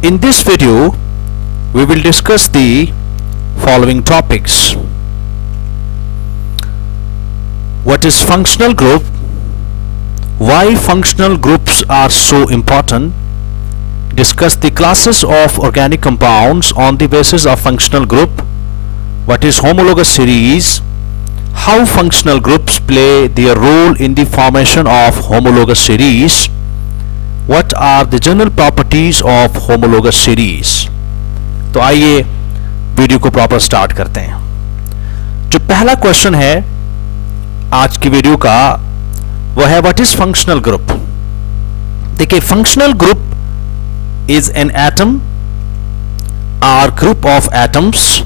In this video, we will discuss the following topics. What is functional group? Why functional groups are so important? Discuss the classes of organic compounds on the basis of functional group. What is homologous series? How functional groups play their role in the formation of homologous series? What are the general properties of homologous series? तो आइए video को proper start करते हैं। जो पहला question है आज की वीडियो का वो है व्हाट इज फंक्शनल ग्रुप। देखिए, functional group is an atom or group of atoms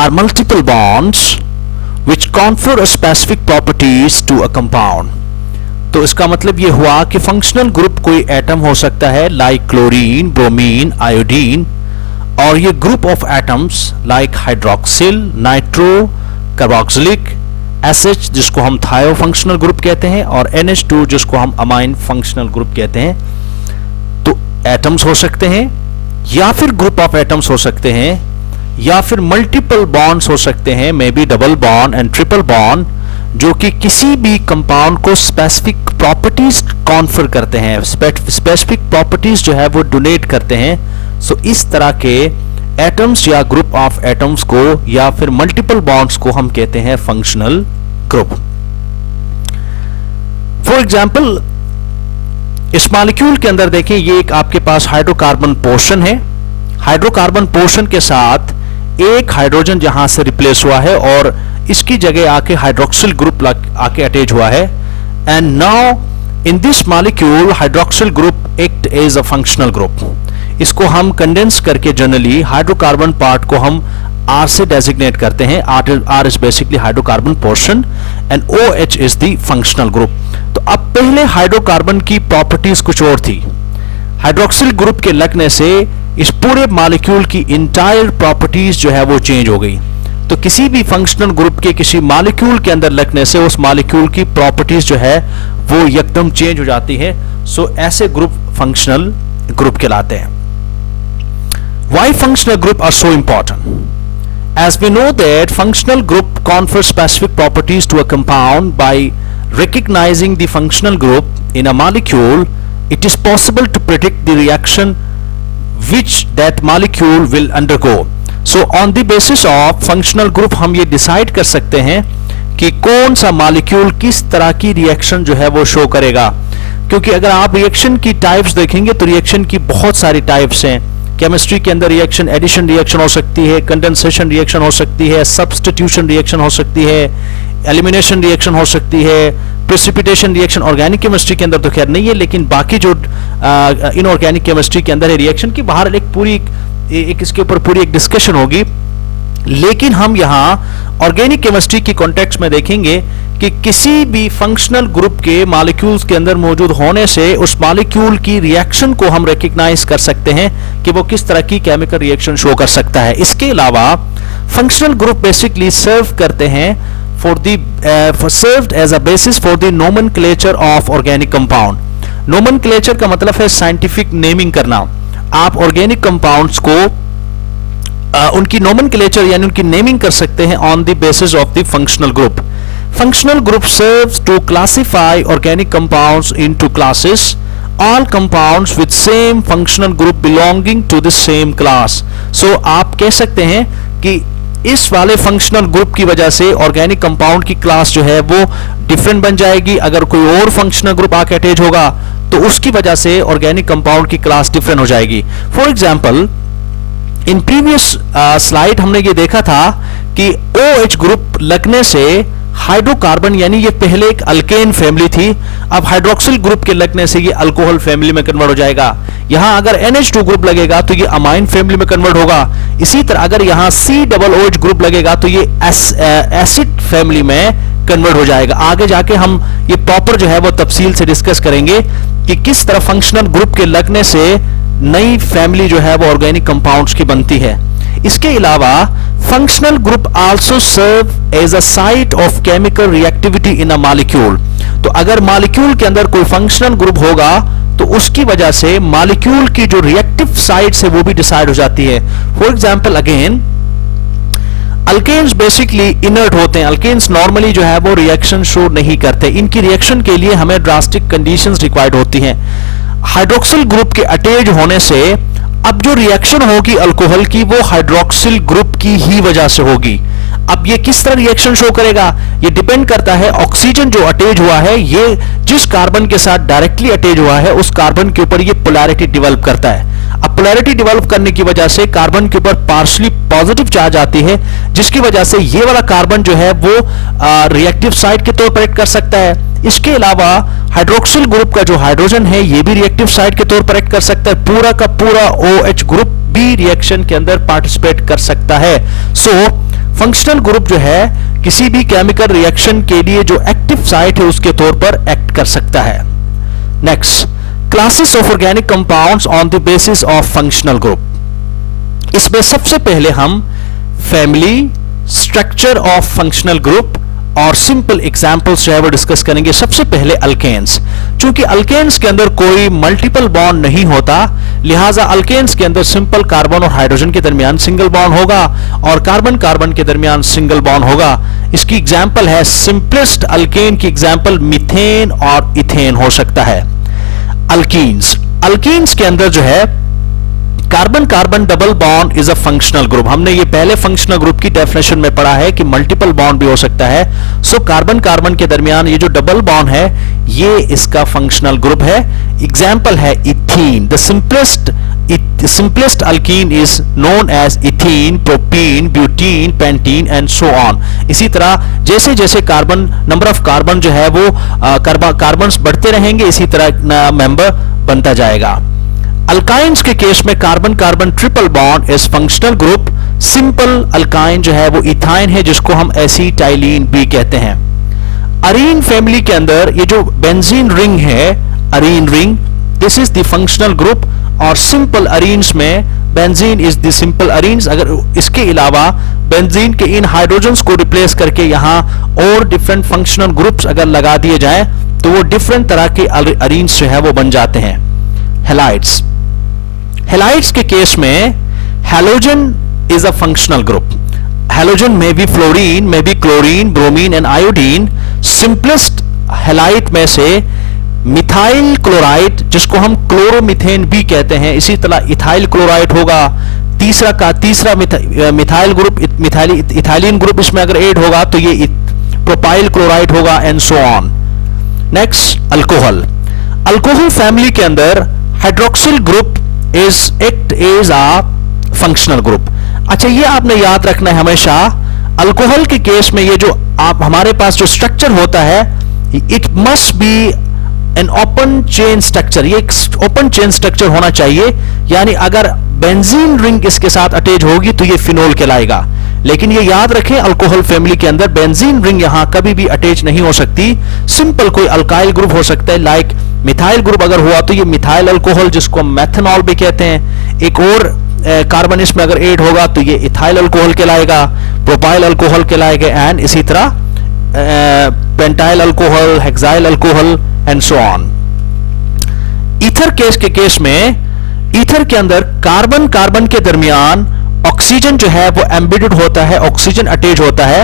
or multiple bonds which confer a specific properties to a compound। तो इसका मतलब ये हुआ कि फंक्शनल ग्रुप कोई एटम हो सकता है लाइक क्लोरीन, ब्रोमीन, आयोडीन, और ये group of atoms like hydroxyl, nitro, carboxylic acid जिसको हम थायो फंक्शनल ग्रुप कहते हैं, और NH2 जिसको हम अमाइन फंक्शनल ग्रुप कहते हैं। तो एटम्स हो सकते हैं या फिर ग्रुप ऑफ एटम्स हो सकते हैं या फिर मल्टीपल बॉन्ड्स हो सकते हैं, may be double bond and triple bond, जो कि किसी भी कंपाउंड को स्पेसिफिक प्रॉपर्टीज कॉन्फर करते हैं, स्पेसिफिक प्रॉपर्टीज जो है वो डोनेट करते हैं। सो इस तरह के एटम्स या ग्रुप ऑफ एटम्स को या फिर मल्टीपल बॉन्ड्स को हम कहते हैं फंक्शनल ग्रुप। फॉर एग्जाम्पल, इस मॉलिक्यूल के अंदर देखें, ये एक आपके पास हाइड्रोकार्बन पोर्शन है। हाइड्रोकार्बन पोर्शन के साथ एक हाइड्रोजन यहां से रिप्लेस हुआ है और इसकी जगह आके हाइड्रोक्सिल ग्रुप आके अटैच हुआ है। And now in this molecule hydroxyl group act as a functional group. इसको हम कंडेंस करके जनरली हाइड्रोकार्बन पार्ट को हम R से डेजिग्नेट करते हैं। R is basically hydrocarbon portion and OH is the functional group. तो अब पहले हाइड्रोकार्बन की प्रॉपर्टीज कुछ और थी। हाइड्रोक्सिल ग्रुप के लगने से इस पूरे मॉलिक्यूल की इंटायर प्रॉपर्टीज जो है वो चेंज हो गई। तो किसी भी फंक्शनल ग्रुप के किसी मॉलिक्यूल के अंदर लगने से उस मॉलिक्यूल की प्रॉपर्टीज जो है वो एकदम चेंज हो जाती है। सो ऐसे ग्रुप फंक्शनल ग्रुप कहलाते हैं। Why functional group are so important? As we know that functional group confer specific properties to a compound by recognizing the functional group in a molecule, it is possible to predict the reaction which that molecule will undergo. So on the basis of functional group हम ये decide कर सकते हैं कि कौन सा molecule किस तरह की reaction जो है वो show करेगा। क्योंकि अगर आप reaction की types देखेंगे तो reaction की बहुत सारी types हैं। केमिस्ट्री के अंदर रिएक्शन एडिशन रिएक्शन हो सकती है, कंडेंसेशन रिएक्शन हो सकती है, सब्स्टिट्यूशन रिएक्शन हो सकती है, एलिमिनेशन रिएक्शन हो सकती है, प्रेसिपिटेशन रिएक्शन ऑर्गेनिक केमिस्ट्री के अंदर तो खैर नहीं है, लेकिन बाकी जो इनऑर्गेनिक केमिस्ट्री के अंदर है रिएक्शन की बाहर एक पूरी इसके ऊपर पूरी एक डिस्कशन होगी। लेकिन हम यहाँ ऑर्गेनिक केमिस्ट्री की कॉन्टेक्स्ट में देखेंगे कि किसी भी फंक्शनल ग्रुप के मॉलिक्यूल्स के अंदर मौजूद होने से उस मॉलिक्यूल की रिएक्शन को हम रिकॉग्नाइज कर सकते हैं कि वो किस तरह की केमिकल रिएक्शन शो कर सकता है। इसके अलावा फंक्शनल ग्रुप बेसिकली सर्व करते हैं served as a basis for the nomenclature of organic compound। nomenclature का मतलब है साइंटिफिक नेमिंग करना। आप ऑर्गेनिक कंपाउंड्स को उनकी nomenclature यानी उनकी नेमिंग कर सकते हैं on the basis of the functional group। functional group serves to classify organic compounds into classes, all compounds with same functional group belonging to the same class। so आप कह सकते हैं कि इस वाले फंक्शनल ग्रुप की वजह से ऑर्गेनिक कंपाउंड की क्लास जो है वो डिफरेंट बन जाएगी। अगर कोई और फंक्शनल ग्रुप आके अटैच होगा तो उसकी वजह से ऑर्गेनिक कंपाउंड की क्लास डिफरेंट हो जाएगी। For example, in previous slide हमने ये देखा था कि OH ग्रुप लगने से हाइड्रोकार्बन यानी ये पहले एक अल्केन फैमिली थी, अब हाइड्रोक्सिल ग्रुप के लगने से ये अल्कोहल फैमिली में कन्वर्ट हो जाएगा। यहां अगर NH2 ग्रुप लगेगा तो ये अमाइन फैमिली में कन्वर्ट होगा। इसी तरह अगर यहां COOH ग्रुप लगेगा तो ये एसिड फैमिली में कन्वर्ट हो जाएगा। आगे जाके हम ये प्रॉपर जो है वो तफसील से डिस्कस करेंगे कि किस तरह फंक्शनल ग्रुप के लगने से नई फैमिली जो है वो ऑर्गेनिक कंपाउंड्स की बनती है। इसके अलावा functional group also serve as a site of chemical reactivity in a molecule. तो अगर मॉलिक्यूल के अंदर कोई फंक्शनल ग्रुप होगा तो उसकी वजह से मॉलिक्यूल की जो रिएक्टिव साइड्स है वो भी डिसाइड हो जाती है। For example again, alkanes basically inert होते हैं। अल्केन्स नॉर्मली जो है वो रिएक्शन शो नहीं करते। इनकी रिएक्शन के लिए हमें ड्रास्टिक कंडीशंस रिक्वायर्ड होती हैं। हाइड्रोक्सिल ग्रुप के अटैच होने से अब जो रिएक्शन होगी अल्कोहल की वो हाइड्रोक्सिल ग्रुप की ही वजह से होगी। अब ये किस तरह रिएक्शन शो करेगा, ये डिपेंड करता है ऑक्सीजन जो अटैच हुआ है, ये जिस कार्बन के साथ डायरेक्टली अटैच हुआ है उस कार्बन के ऊपर ये पोलैरिटी डेवलप करता है। अब पोलैरिटी डेवलप करने की वजह से कार्बन के ऊपर पार्शली पॉजिटिव चार्ज आती है, जिसकी वजह से ये वाला कार्बन जो है वो रिएक्टिव साइड के तौर पर एक्ट कर सकता है। इसके अलावा हाइड्रोक्सिल ग्रुप का जो हाइड्रोजन है ये भी रिएक्टिव साइड के तौर पर एक्ट कर सकता है। पूरा का पूरा OH ग्रुप भी रिएक्शन के अंदर पार्टिसिपेट कर सकता है। सो फंक्शनल ग्रुप जो है किसी भी केमिकल रिएक्शन के लिए जो एक्टिव साइट है उसके तौर पर एक्ट कर सकता है। Next, classes of organic compounds on the basis of functional group. इसमें सबसे पहले हम family, structure of functional group और सिंपल एग्जांपल्स जो है वो डिस्कस करेंगे। सबसे पहले अल्केन्स। चूंकि अल्केन्स के अंदर कोई मल्टीपल बॉन्ड नहीं होता, लिहाजा अल्केन्स के अंदर सिंपल कार्बन और हाइड्रोजन के दरमियान सिंगल बॉन्ड होगा और कार्बन कार्बन के दरमियान सिंगल बॉन्ड होगा। इसकी एग्जांपल है, सिंपलेस्ट अल्केन की एग्जांपल मीथेन और इथेन हो सकता है। अल्कीन्स, अल्कीन्स के अंदर जो है carbon carbon double bond is a functional group. हमने ये पहले फंक्शनल ग्रुप की डेफिनेशन में पढ़ा है कि मल्टीपल बॉन्ड भी हो सकता है। सो कार्बन कार्बन के दरमियान ये जो डबल बॉन्ड है ये इसका फंक्शनल ग्रुप है। एग्जांपल है ethene. The simplest alkene is known as ethene, propene, butene, pentene and so on। इसी तरह जैसे जैसे कार्बन, नंबर ऑफ कार्बन जो है वो कार्बन्स बढ़ते रहेंगे, इसी तरह मेंबर बनता जाएगा। अल्काइंस के केस में carbon carbon triple bond is functional group. Simple alkyne जो है वो इथाइन है, जिसको हम एसीटाइलिन भी कहते हैं। अरीन फैमिली के अंदर ये जो बेंजीन रिंग है, Areen ring, this is the functional group. और सिंपल अरीन्स में benzene is the simple arenes. अगर इसके अलावा बेंजीन के इन हाइड्रोजन्स को रिप्लेस करके यहाँ और डिफरेंट फंक्शनल ग्रुप्स अगर लगा दिए जाएं तो वो डिफरेंट तरह के अरीन्स जो है वो बन जाते हैं। हेलाइड्स, हेलाइड्स के केस में halogen is a functional group. Halogen में भी फ्लोरीन, में भी chlorine, bromine and iodine. Simplest halide में से मिथाइल क्लोराइड, जिसको हम क्लोरोमीथेन भी कहते हैं, इसी तरह इथाइल क्लोराइड होगा। तीसरा मिथाइल ग्रुप, इथाइलिन ग्रुप इसमें अगर ऐड होगा तो ये प्रोपाइल क्लोराइड होगा and so on. Next, alcohol. Alcohol family के अंदर hydroxyl group is act as a functional group. अच्छा, ये आपने याद रखना है हमेशा, अल्कोहल के केस में ये जो हमारे पास जो स्ट्रक्चर होता है, it must be an open chain structure. ये एक ओपन चेन स्ट्रक्चर होना चाहिए, यानी अगर बेंजीन रिंग इसके साथ अटैच होगी तो ये फिनोल कहलाएगा। लेकिन ये याद रखें, अल्कोहल फैमिली के अंदर बेंजीन रिंग यहां कभी भी अटैच नहीं हो सकती। सिंपल कोई अल्काइल ग्रुप हो सकता है, लाइक मिथाइल ग्रुप अगर हुआ तो ये मिथाइल अल्कोहल, जिसको मेथनॉल भी कहते हैं। एक और कार्बन इसमें अगर ऐड होगा तो ये इथाइल अल्कोहल कहलाएगा, प्रोपाइल अल्कोहल कहलाएगा एंड इसी तरह pentyl alcohol, hexyl alcohol and so on. Ether case में ईथर के अंदर कार्बन कार्बन के दरमियान ऑक्सीजन जो है वो एम्बेडेड होता है, ऑक्सीजन अटैच होता है।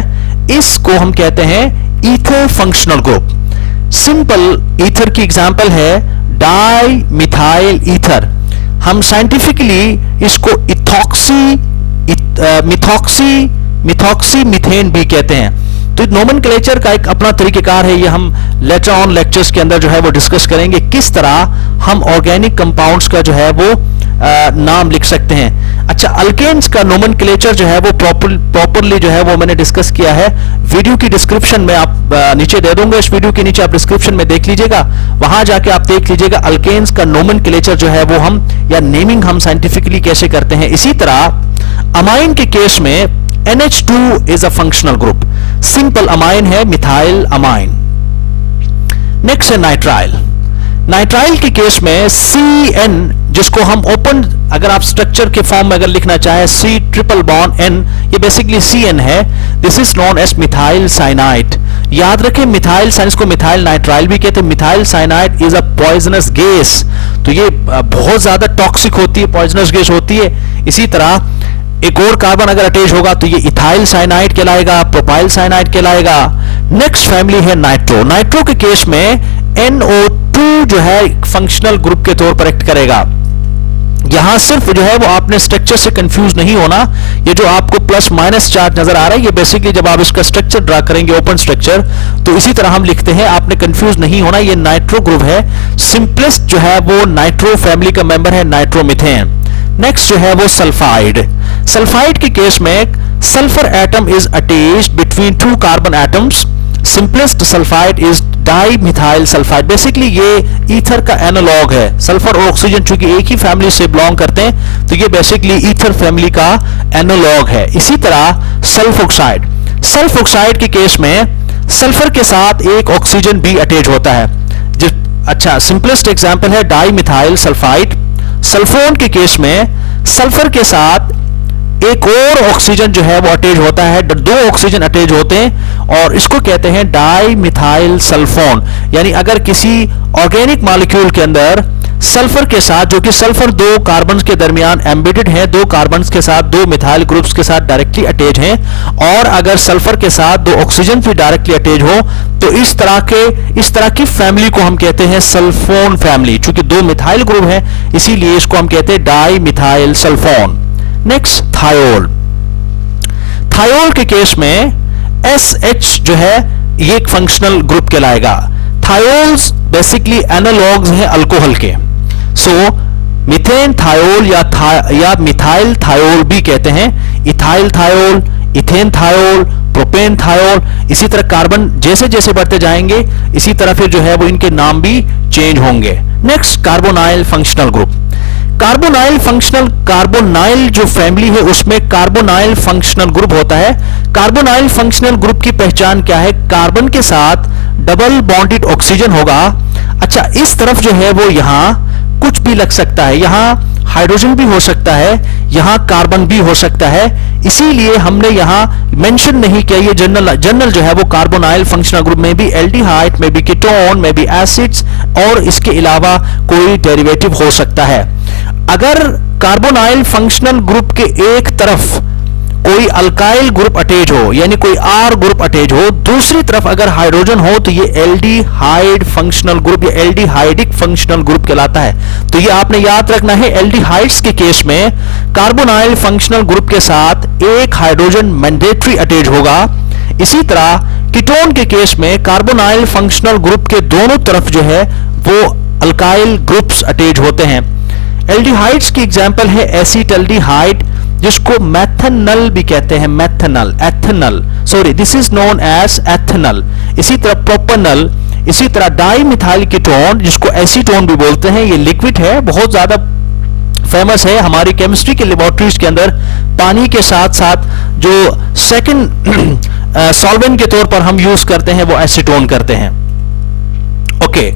इसको हम कहते हैं ether functional group. Simple ether की एग्जांपल है डाई मिथाइल ईथर। हम साइंटिफिकली इसको मिथॉक्सी मीथेन भी कहते हैं। तो नोमेनक्लेचर का एक अपना तरीकेकार है, ये हम लेटर ऑन लेक्चर्स के अंदर जो है वो डिस्कस करेंगे, किस तरह हम ऑर्गेनिक कंपाउंड्स का जो है वो नाम लिख सकते हैं। अच्छा, अल्केन्स का नोमेनक्लेचर जो है वो प्रॉपरली जो है वो मैंने डिस्कस किया है। वीडियो की डिस्क्रिप्शन में आप नीचे दे दूंगा, इस वीडियो के नीचे आप डिस्क्रिप्शन में देख लीजिएगा, वहां जाके आप देख लीजिएगा अल्केन्स का नोमेनक्लेचर जो है वो हम, या नेमिंग हम साइंटिफिकली कैसे करते हैं। इसी तरह अमाइन के केस में NH2 is a functional group। Simple amine है मिथाइल अमाइन। नेक्स्ट है नाइट्राइल। नाइट्राइल के केस में CN, जिसको हम ओपन, अगर आप स्ट्रक्चर के फॉर्म में अगर लिखना चाहे, C ट्रिपल बॉन्ड N, ये बेसिकली CN है। This is known as methyl cyanide. याद रखें मिथाइल साइनाइड को मिथाइल नाइट्राइल भी कहते हैं। Methyl cyanide is a poisonous gas, तो ये बहुत ज्यादा टॉक्सिक होती है, पॉइजनस गैस होती है। इसी तरह एक और कार्बन अगर अटैच होगा तो ये इथाइल साइनाइड कहलाएगा, प्रोपाइल साइनाइड कहलाएगा। नेक्स्ट फैमिली है नाइट्रो। नाइट्रो के केस में NO2 जो है फंक्शनल ग्रुप के तौर पर एक्ट करेगा। यहां सिर्फ जो है वो आपने स्ट्रक्चर से कंफ्यूज नहीं होना, ये जो आपको प्लस माइनस चार्ज नजर आ रहा है ये बेसिकली जब आप इसका स्ट्रक्चर ड्रा करेंगे ओपन स्ट्रक्चर तो इसी तरह हम लिखते हैं, आपने कंफ्यूज नहीं होना, ये नाइट्रो ग्रुप है। सिंपलेस्ट जो है वो नाइट्रो फैमिली का मेंबर है नाइट्रोमीथेन। नेक्स्ट जो है वो सल्फाइड। सल्फाइड के केस में sulphur atom is attached between two carbon atoms. Simplest sulphide is dimethyl sulphide. Basically ये ईथर का एनालॉग है। सल्फर और ऑक्सीजन चूंकि एक ही फैमिली से बिलोंग करते हैं तो ये बेसिकली ईथर फैमिली का एनालॉग है। इसी तरह सल्फोक्साइड। सल्फोक्साइड के केस में सल्फर के साथ एक ऑक्सीजन भी अटैच होता है। अच्छा, सिंपलेस्ट एग्जांपल है डाइमिथाइल सल्फाइड। सल्फोन के केस में सल्फर के साथ एक और ऑक्सीजन जो है वो अटैच होता है, दो ऑक्सीजन अटैच होते हैं और इसको कहते हैं डाइमिथाइल सल्फोन। यानी अगर किसी ऑर्गेनिक मॉलिक्यूल के अंदर सल्फर के साथ, जो कि सल्फर दो कार्बन के दरमियान एम्बेडेड है, दो कार्बन के साथ दो मिथाइल ग्रुप्स के साथ डायरेक्टली अटैच हैं, और अगर सल्फर के साथ दो ऑक्सीजन भी डायरेक्टली अटैच हो तो इस तरह की फैमिली को हम कहते हैं सल्फोन फैमिली। चूंकि दो मिथाइल ग्रुप है इसीलिए इसको हम कहते हैं dimethyl sulphone. Next thiol. Thiol के केस में SH जो है ये एक फंक्शनल ग्रुप कहलाएगा। थायोल्स बेसिकली एनालॉग्स हैं अल्कोहल के। सो मीथेन थायोल या मिथाइल थायोल भी कहते हैं। Ethyl thiol, ethane thiol, propane thiol. इसी तरह कार्बन जैसे जैसे बढ़ते जाएंगे इसी तरह फिर जो है वो इनके नाम भी चेंज होंगे। Next carbonyl functional group. Carbonyl जो फैमिली है उसमें कार्बोनाइल फंक्शनल ग्रुप होता है। कार्बोनाइल फंक्शनल ग्रुप की पहचान क्या है? कार्बन के साथ डबल बॉन्डेड ऑक्सीजन होगा। अच्छा, इस तरफ जो है वो यहां कुछ भी लग सकता है, यहां हाइड्रोजन भी हो सकता है, यहां कार्बन भी हो सकता है, इसीलिए हमने यहां मेंशन नहीं किया। ये जनरल जो है वो कार्बोनाइल फंक्शनल ग्रुप में भी एल्डिहाइड में भी कीटोन में भी एसिड्स और इसके अलावा कोई डेरिवेटिव हो सकता है। अगर कार्बोनाइल फंक्शनल ग्रुप के एक तरफ कोई अल्काइल ग्रुप अटैच हो यानी कोई R ग्रुप अटैच हो, दूसरी तरफ अगर हाइड्रोजन हो तो ये एल्डिहाइड फंक्शनल ग्रुप या एल्डिहाइडिक फंक्शनल ग्रुप कहलाता है। तो ये आपने याद रखना है। एल्डिहाइड्स के केस में कार्बोनाइल फंक्शनल ग्रुप के साथ एक हाइड्रोजन मैंडेटरी अटैच होगा। इसी तरह कीटोन के केस में कार्बोनाइल फंक्शनल ग्रुप के दोनों तरफ जो है वो अल्काइल ग्रुप्स अटैच होते हैं। एल्डिहाइड्स की एग्जांपल है एसिटल्डिहाइड जिसको मेथनल भी कहते हैं, methanal, ethanal, sorry this is known as ethanal. इसी तरह प्रोपेनल, इसी तरह डाइमिथाइल कीटोन जिसको एसीटोन भी बोलते हैं, ये लिक्विड है, बहुत ज्यादा फेमस है हमारी केमिस्ट्री के लेबोरेटरीज के अंदर। पानी के साथ साथ जो सेकंड सॉल्वेंट के तौर पर हम यूज करते हैं वो एसीटोन करते हैं। ओके,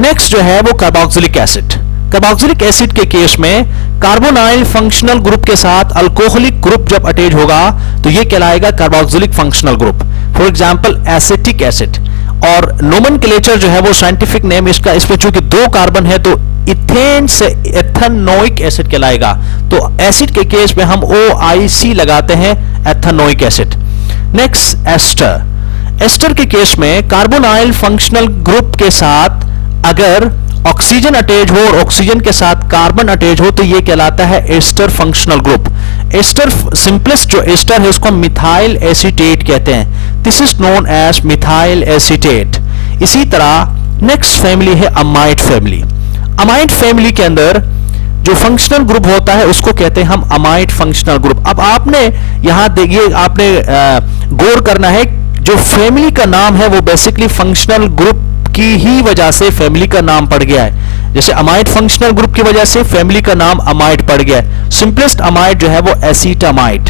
नेक्स्ट जो है वो कार्बोक्सिलिक एसिड। कार्बोक्सिलिक एसिड के केस में कार्बोनाइल फंक्शनल ग्रुप के साथ अल्कोहलिक ग्रुप जब अटैच होगा तो ये कहलाएगा carboxylic functional group. For example acetic acid. और नोमेनक्लेचर जो है वो साइंटिफिक नेम इसका, इसमें चूंकि दो कार्बन है तो इथेन से एथेनोइक एसिड कहलाएगा। तो एसिड के केस में हम OIC लगाते हैं, ethanoic acid. Next ester. Ester के केस में कार्बोनाइल फंक्शनल ग्रुप के साथ अगर ऑक्सीजन अटैच हो और ऑक्सीजन के साथ कार्बन अटैच हो तो ये कहलाता है ester functional group. Ester simplest जो एस्टर है उसको मिथाइल एसीटेट कहते हैं। This is known as methyl acetate. इसी तरह नेक्स्ट फैमिली है अमाइड फैमिली। अमाइड फैमिली के अंदर जो फंक्शनल ग्रुप होता है उसको कहते हैं हम अमाइड फंक्शनल ग्रुप। अब आपने यहां देखिए, आपने गौर करना है जो फैमिली का नाम है वो बेसिकली फंक्शनल ग्रुप की ही वजह से फैमिली का नाम पड़ गया है। जैसे अमाइड फंक्शनल ग्रुप की वजह से फैमिली का नाम अमाइड पड़ गया है। सिंपलेस्ट अमाइड जो है वो एसीटामाइड।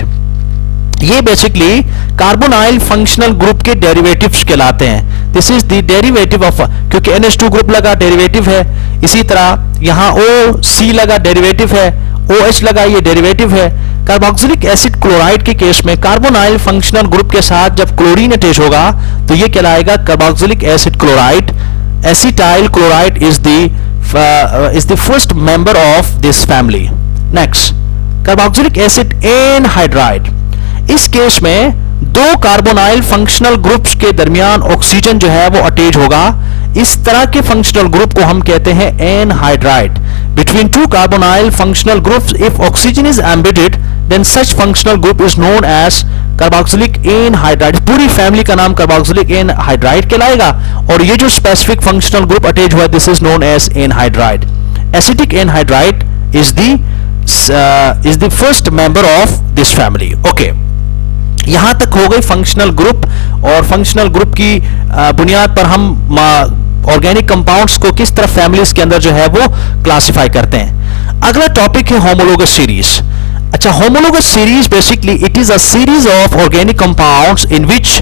ये बेसिकली कार्बोनाइल फंक्शनल ग्रुप के डेरिवेटिव्स कहलाते हैं। This is the derivative of, क्योंकि NH2 ग्रुप लगा डेरिवेटिव है। इसी तरह यहां OC लगा डेरिवेटिव है, OH लगा ये डेरिवेटिव है। कार्बोक्सिलिक एसिड क्लोराइड के केस में कार्बोनाइल फंक्शनल ग्रुप के साथ जब क्लोरीन अटैच होगा तो ये कहलाएगा carboxylic acid chloride. Acetyl chloride is the first member of this family. Next, carboxylic acid anhydride. इस केस में दो कार्बोनाइल फंक्शनल ग्रुप्स के दरमियान ऑक्सीजन जो है वो अटैच होगा. इस तरह के फंक्शनल ग्रुप को हम कहते हैं anhydride. Between two carbonyl functional groups if oxygen is embedded then such functional group is known as carboxylic anhydride. पूरी फैमिली का नाम कार्बोक्सिलिक एनहाइड्राइड कहलाएगा और ये जो स्पेसिफिक फंक्शनल ग्रुप अटैच हुआ this is known as anhydride. Acetic anhydride is the first member of this family. Okay, यहां तक हो गई फंक्शनल ग्रुप और फंक्शनल ग्रुप की बुनियाद पर हम ऑर्गेनिक कंपाउंड्स को किस तरह फैमिलीज के अंदर जो है वो क्लासिफाई करते हैं. अगला टॉपिक है होमोलोगस सीरीज. अच्छा, homologous series basically it is a series of organic compounds in which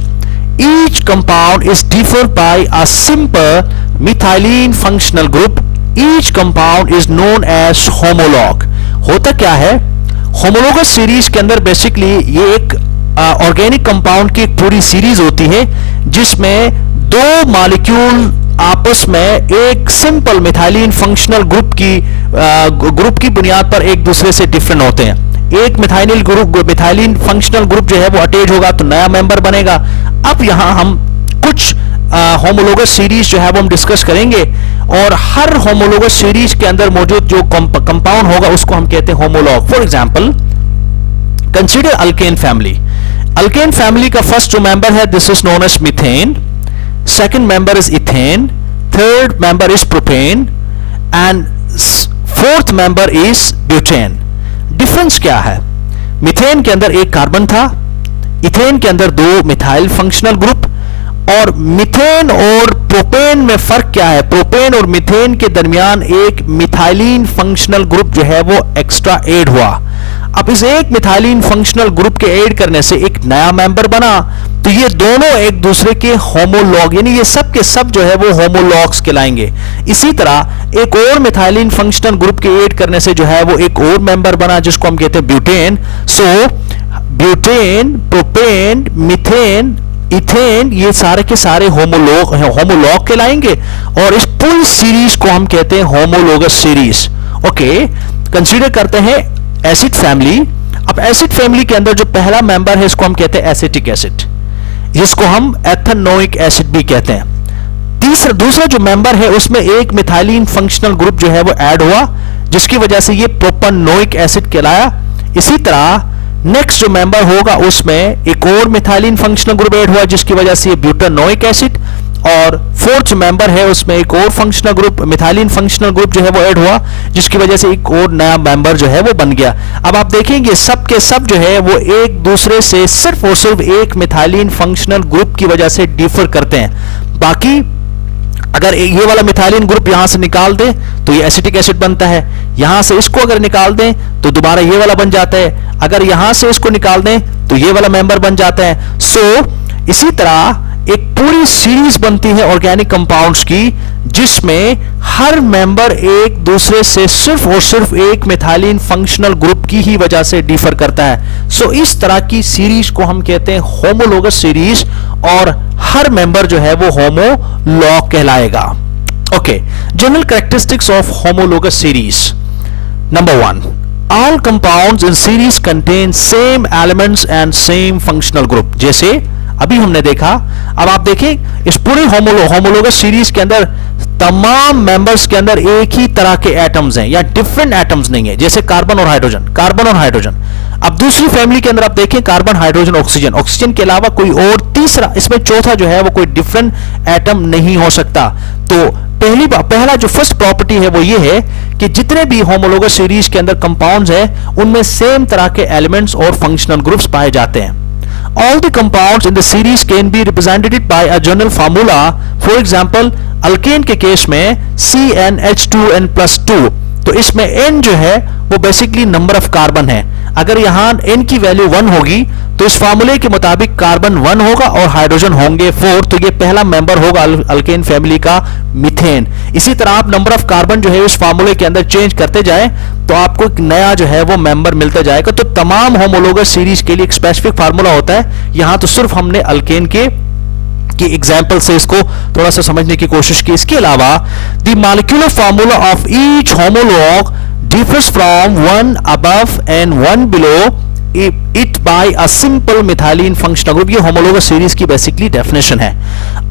each compound is differed by a simple methylene functional group. Each compound is known as homolog. होता क्या है, homologous series के अंदर basically ये एक organic compound की एक पूरी सीरीज होती है जिसमें दो मॉलिक्यूल आपस में एक सिंपल मिथाइलिन फंक्शनल ग्रुप की बुनियाद पर एक दूसरे से डिफरेंट होते हैं. एक मिथाइलिन फंक्शनल ग्रुप जो है वो अटैच होगा तो नया मेंबर बनेगा. अब यहां हम कुछ होमोलोगस सीरीज जो है वो हम डिस्कस करेंगे और हर होमोलोगस सीरीज के अंदर मौजूद जो कंपाउंड होगा उसको हम कहते हैं homolog. For example, consider alkane family. Alkane family का फर्स्ट जो मेंबर है this is known as methane, second member is ethane, third member is propane and fourth member is butane. Difference क्या है? मीथेन के अंदर एक कार्बन था, ethane के अंदर दो मिथाइल फंक्शनल ग्रुप. और मीथेन और प्रोपेन में फर्क क्या है? प्रोपेन और मीथेन के दरमियान एक मिथाइलिन फंक्शनल ग्रुप जो है वो एक्स्ट्रा ऐड हुआ. अब इस एक मिथाइलिन फंक्शनल ग्रुप के ऐड करने से एक नया मेंबर बना तो ये दोनों एक दूसरे के होमोलॉग यानी ये सब के सब जो है वो होमोलॉग्स कहलाएंगे. इसी तरह एक और मिथाइलिन फंक्शनल ग्रुप के ऐड करने से जो है वो एक और मेंबर बना जिसको हम कहते हैं ब्यूटेन. सो ब्यूटेन, प्रोपेन, मीथेन, इथेन ये सारे के सारे होमोलॉग कहलाएंगे और इस पूरी सीरीज को हम कहते हैं होमोलोगस सीरीज. ओके, कंसीडर करते हैं एसिड फैमिली. अब एसिड फैमिली के अंदर जो पहला मेंबर है इसको हम कहते हैं एसिटिक एसिड, जिसको हम एथेनोइक एसिड भी कहते हैं. दूसरा जो मेंबर है उसमें एक मिथाइलिन फंक्शनल ग्रुप जो है वो ऐड हुआ जिसकी वजह से ये प्रोपेनोइक एसिड कहलाया. इसी तरह नेक्स्ट जो मेंबर होगा उसमें एक और मिथाइलिन फंक्शनल ग्रुप ऐड हुआ जिसकी वजह से ये ब्यूटेनोइक एसिड. और फोर्थ मेंबर है उसमें एक और functional group methylene functional group जो है वो ऐड हुआ जिसकी वजह से एक और नया मेंबर जो है वो बन गया. अब आप देखेंगे सब के सब जो है वो एक दूसरे से सिर्फ और सिर्फ एक मिथाइलिन फंक्शनल ग्रुप की वजह से डिफर करते हैं. बाकी अगर ये वाला मिथाइलिन ग्रुप यहां से निकाल दें तो ये एसिटिक एसिड बनता है, यहां से इसको अगर निकाल दें तो दोबारा ये वाला बन जाता है, अगर यहां से इसको निकाल दें तो ये वाला मेंबर बन जाता है. सो इसी तरह एक पूरी सीरीज बनती है ऑर्गेनिक कंपाउंड्स की जिसमें हर मेंबर एक दूसरे से सिर्फ और सिर्फ एक मिथाइलिन फंक्शनल ग्रुप की ही वजह से डिफर करता है. सो इस तरह की सीरीज को हम कहते हैं होमोलोगस सीरीज और हर मेंबर जो है वो होमोलॉग कहलाएगा. Okay, general characteristics of homologous series. Number 1, all compounds in series contain same elements and same functional group. जैसे अभी हमने देखा, अब आप देखें इस पूरी होमोलोगस सीरीज के अंदर तमाम मेंबर्स के अंदर एक ही तरह के एटम्स हैं या डिफरेंट एटम्स नहीं है. जैसे कार्बन और हाइड्रोजन. अब दूसरी फैमिली के अंदर आप देखें कार्बन, हाइड्रोजन, ऑक्सीजन के अलावा कोई और तीसरा इसमें चौथा जो है वो कोई डिफरेंट एटम नहीं हो सकता. तो पहला जो फर्स्ट प्रॉपर्टी है वो ये है कि जितने भी होमोलोगस सीरीज के अंदर कंपाउंड्स हैं उनमें सेम तरह के एलिमेंट्स और फंक्शनल ग्रुप्स पाए जाते हैं. All the compounds in the series can be represented by a general formula. For example, alkane के केस में CnH2n+2 तो इसमें n जो है वो बेसिकली नंबर ऑफ कार्बन है. अगर यहां n की वैल्यू 1 होगी तो इस फार्मूले के मुताबिक कार्बन 1 होगा और हाइड्रोजन होंगे 4, तो ये पहला मेंबर होगा अल्केन फैमिली का मीथेन। इसी तरह आप नंबर ऑफ कार्बन जो है इस फार्मूले के अंदर चेंज करते जाएं तो आपको एक नया जो है वो मेंबर मिलता जाएगा। तो तमाम होमोलोगस सीरीज के लिए एक स्पेसिफिक फार्मूला होता है, यहां तो सिर्फ हमने अल्केन के एग्जाम्पल से इसको थोड़ा सा समझने की कोशिश की। इसके अलावा the molecular formula of each homologue differs from one above and one below it by a simple methylene functional group। ये homologous series की basically definition है।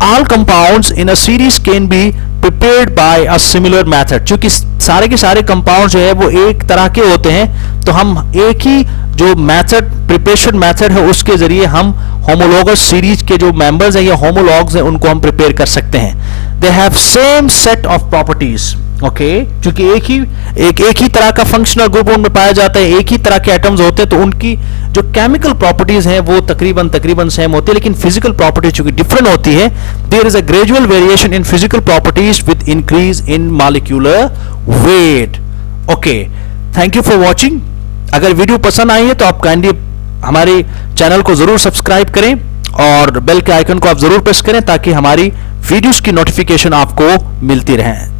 All compounds in a series can be prepared by a similar method। चूंकि सारे के सारे compounds जो है वो एक तरह के होते हैं, तो हम एक ही जो मेथड प्रिपरेशन मेथड है उसके जरिए हम होमोलोगस सीरीज के जो मेंबर्स हैं या होमोलॉग्स हैं उनको हम प्रिपेयर कर सकते हैं। They have same set of properties. Okay, क्योंकि एक ही तरह का फंक्शनल ग्रुप उनमें पाया जाता है, एक ही तरह के एटम्स होते हैं, तो उनकी जो केमिकल प्रॉपर्टीज हैं वो तकरीबन सेम होती है, लेकिन फिजिकल प्रॉपर्टीज चूंकि डिफरेंट होती है, there is a gradual variation in physical properties with increase in molecular weight. Okay, thank you for watching. अगर वीडियो पसंद आई है तो आप काइंडली हमारे चैनल को जरूर सब्सक्राइब करें और बेल के आइकन को आप जरूर प्रेस करें ताकि हमारी वीडियोस की नोटिफिकेशन आपको मिलती रहे।